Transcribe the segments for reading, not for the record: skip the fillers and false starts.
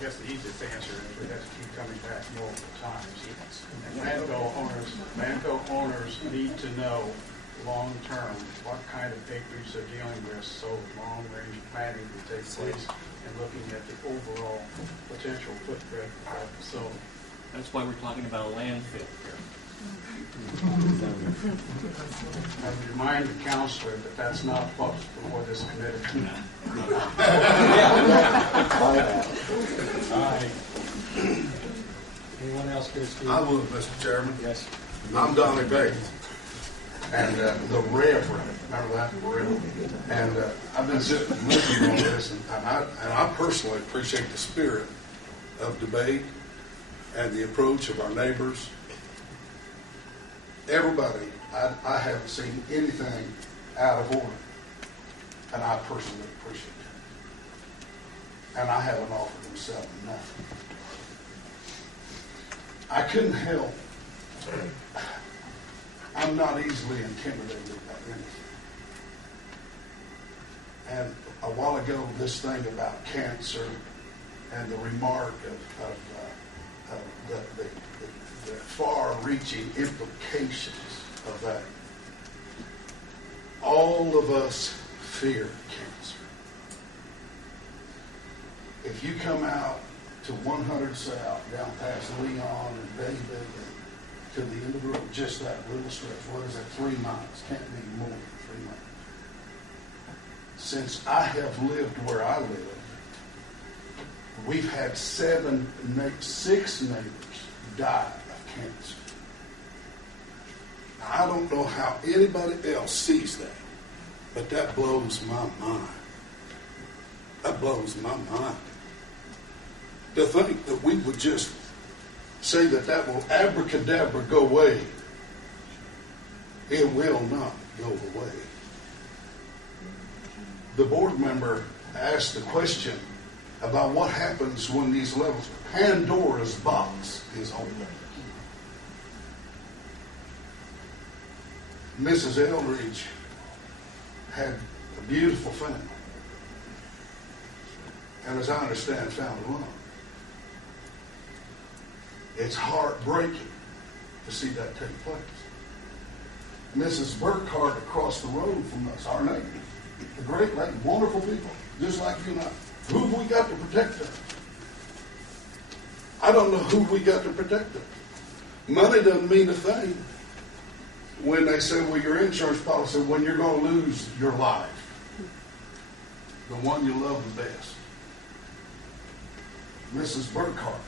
guess the easiest answer is we have to keep coming back multiple times. And landfill owners need to know long-term what kind of acreage they're dealing with, so long-range planning can take place and looking at the overall potential footprint of that facility. That's why we're talking about a landfill here. I would remind the counselor that that's not what's before this committee. Anyone else care to speak? I would, Mr. Chairman. Yes. I'm Donnie Bates. And the Reverend, remember that? Reverend. And I've been sitting and listening on this, and I personally appreciate the spirit of debate and the approach of our neighbors. Everybody, I haven't seen anything out of order, and I personally appreciate it. And I haven't offered them selling nothing. I couldn't help. I'm not easily intimidated by anything. And a while ago, this thing about cancer and the remark of the far-reaching implications of that. All of us fear cancer. If you come out to 100 South, down past Leon and David, and to the end of the road, just that little stretch, what is that, 3 miles? Can't be more than 3 miles. Since I have lived where I live, we've had 6 neighbors die of cancer. Now, I don't know how anybody else sees that, but that blows my mind. That blows my mind. To think that we would just say that will abracadabra go away. It will not go away. The board member asked the question about what happens when these levels, Pandora's box is open. Mrs. Eldridge had a beautiful family. And as I understand, found a lung. It's heartbreaking to see that take place. Mrs. Burkhart across the road from us, our neighbor, a great lady, wonderful people, just like you and I. Who have we got to protect them? I don't know who we got to protect them. Money doesn't mean a thing when they say, well, your insurance policy, when you're going to lose your life, the one you love the best. Mrs. Burkhart,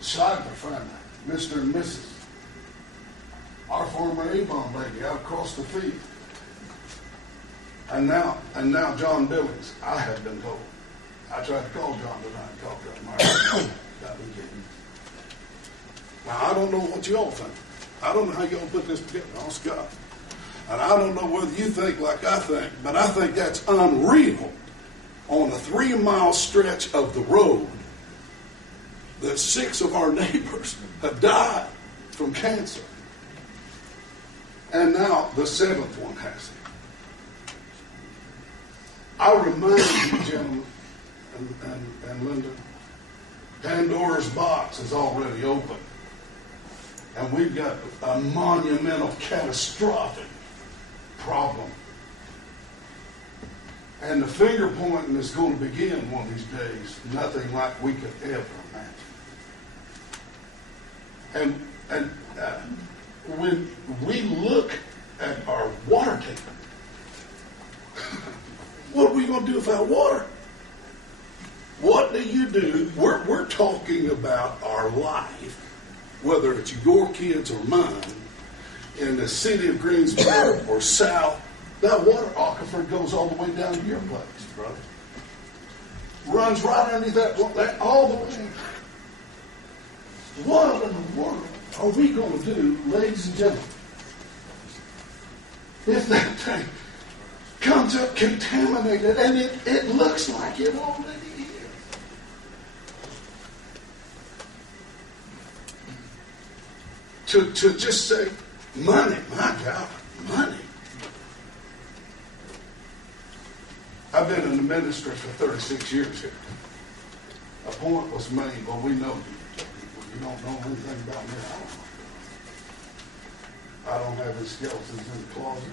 Seidler family, Mr. and Mrs. Our former Avon lady out across the field. And now John Billings, I have been told. I tried to call John tonight, called John. Got me kidding. Now, I don't know what you all think. I don't know how you all put this together, honest God. And I don't know whether you think like I think, but I think that's unreal on a 3-mile stretch of the road that 6 of our neighbors have died from cancer. And now the 7th one has it. I remind you, gentlemen and Linda, Pandora's box is already open. And we've got a monumental, catastrophic problem. And the finger pointing is going to begin one of these days, nothing like we could ever imagine. And when we look at our water table, what are we going to do without water? What do you do? We're talking about our life, whether it's your kids or mine, in the city of Greensboro or south. That water aquifer goes all the way down to your place, brother. Runs right underneath that all the way. What in the world are we going to do, ladies and gentlemen, if that thing comes up contaminated, and it looks like it already is? To just say, money, my God, money. I've been in the ministry for 36 years here. point was made, well, we know you. You don't know anything about me. I don't have any skeletons in the closet.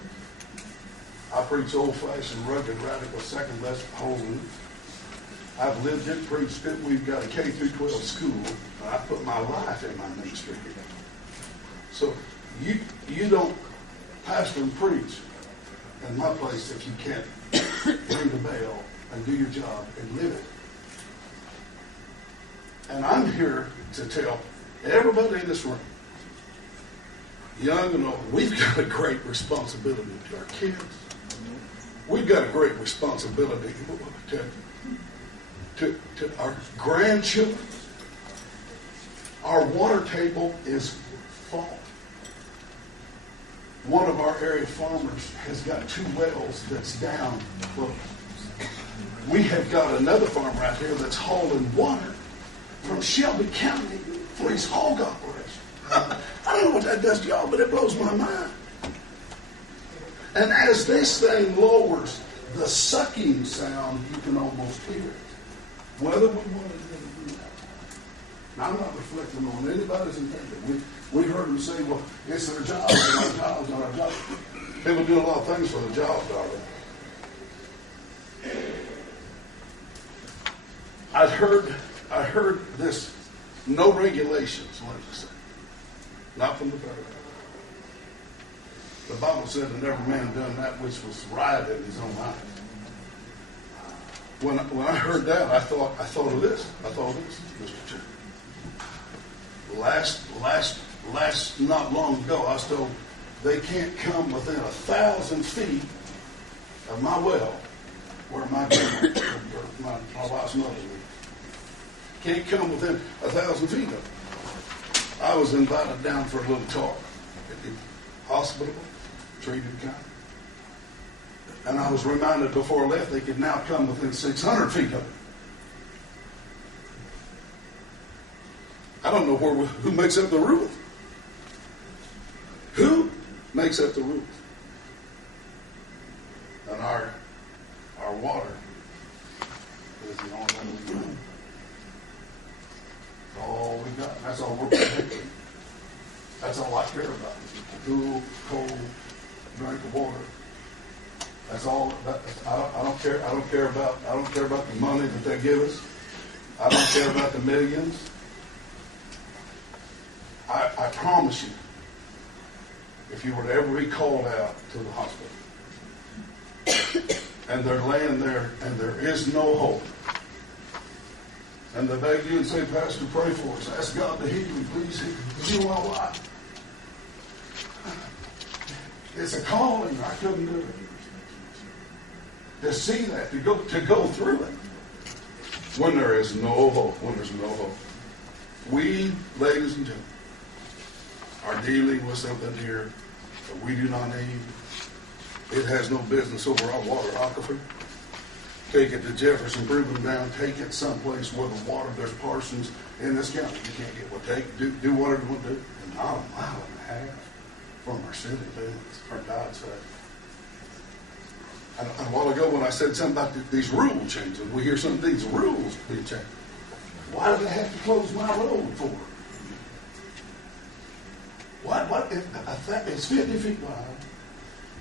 I preach old-fashioned, rugged, radical, second-best holiness. I've lived it, preached it. We've got a K through 12 school. And I put my life in my ministry. So you don't pastor and preach in my place if you can't ring the bell and do your job and live it. And I'm here to tell everybody in this room, young and old, we've got a great responsibility to our kids. We've got a great responsibility to our grandchildren. Our water table is full. One of our area farmers has got 2 wells that's down close. We have got another farmer out here that's hauling water from Shelby County for his hog operation. I don't know what that does to y'all, but it blows my mind. And as this thing lowers, the sucking sound, you can almost hear it. Whether we want to do that. Now, I'm not reflecting on anybody's intention. We heard them say, well, it's their job, it's our job, it's our job. People do a lot of things for the job, darling. I heard this, no regulations, legislation. Not from the federal. The Bible said that every man done that which was right in his own eyes. When I heard that, I thought of this. Mr. Chairman. Last not long ago, I was told they can't come within 1,000 feet of my well, where my wife's mother lived. Can't come within 1,000 feet of it. I was invited down for a little talk. Hospitable, treated kind. And I was reminded before I left they could now come within 600 feet of it. I don't know who makes up the rules. Who makes up the rules? And our water is the only thing we got. That's all we got. That's all we're protecting. That's all I care about. Cool, cold, drink of water. That's all. I don't care. I don't care about the money that they give us. I don't care about the millions. I promise you, if you were to ever be called out to the hospital, and they're laying there, and there is no hope, and they beg you and say, Pastor, pray for us. Ask God to heal me, please heal my wife. It's a calling. I couldn't do it. To see that, to go through it, when there is no hope, we, ladies and gentlemen, are dealing with something here that we do not need. It has no business over our water aquifer. Take it to Jefferson, bring them down, take it someplace where the water, there's parsons in this county. You can't get what do whatever you want to do. And not a mile and a half from our city limits, for God's sake. And a while ago when I said something about these rule changes, we hear some of these rules being changed. Why do they have to close my road for? What if it's 50 feet wide,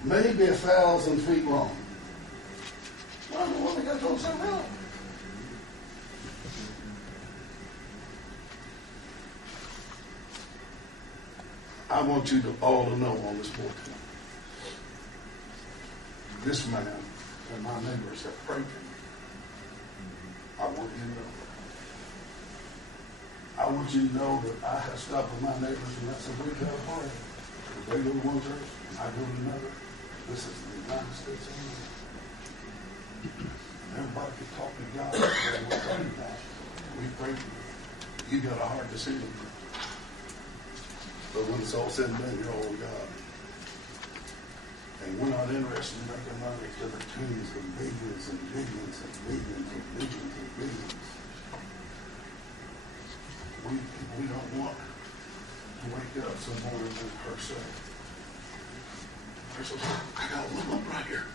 maybe 1,000 feet long? Well, they got to close that road. I want you all to know on this board tonight. This man and my neighbors have prayed for me. I want you to know that. I want you to know that I have stopped with my neighbors and I said, we got to pray. If they go to one church and I go to another, this is the United States of America. Everybody could talk to God and we're praying about it. We pray for you. You got a heart to see them. But when it's all said and done, you're all God. And we're not interested in making money to the tunes of millions and millions and millions and millions and millions. We don't want to wake up some morning and per se. I got a lump right here.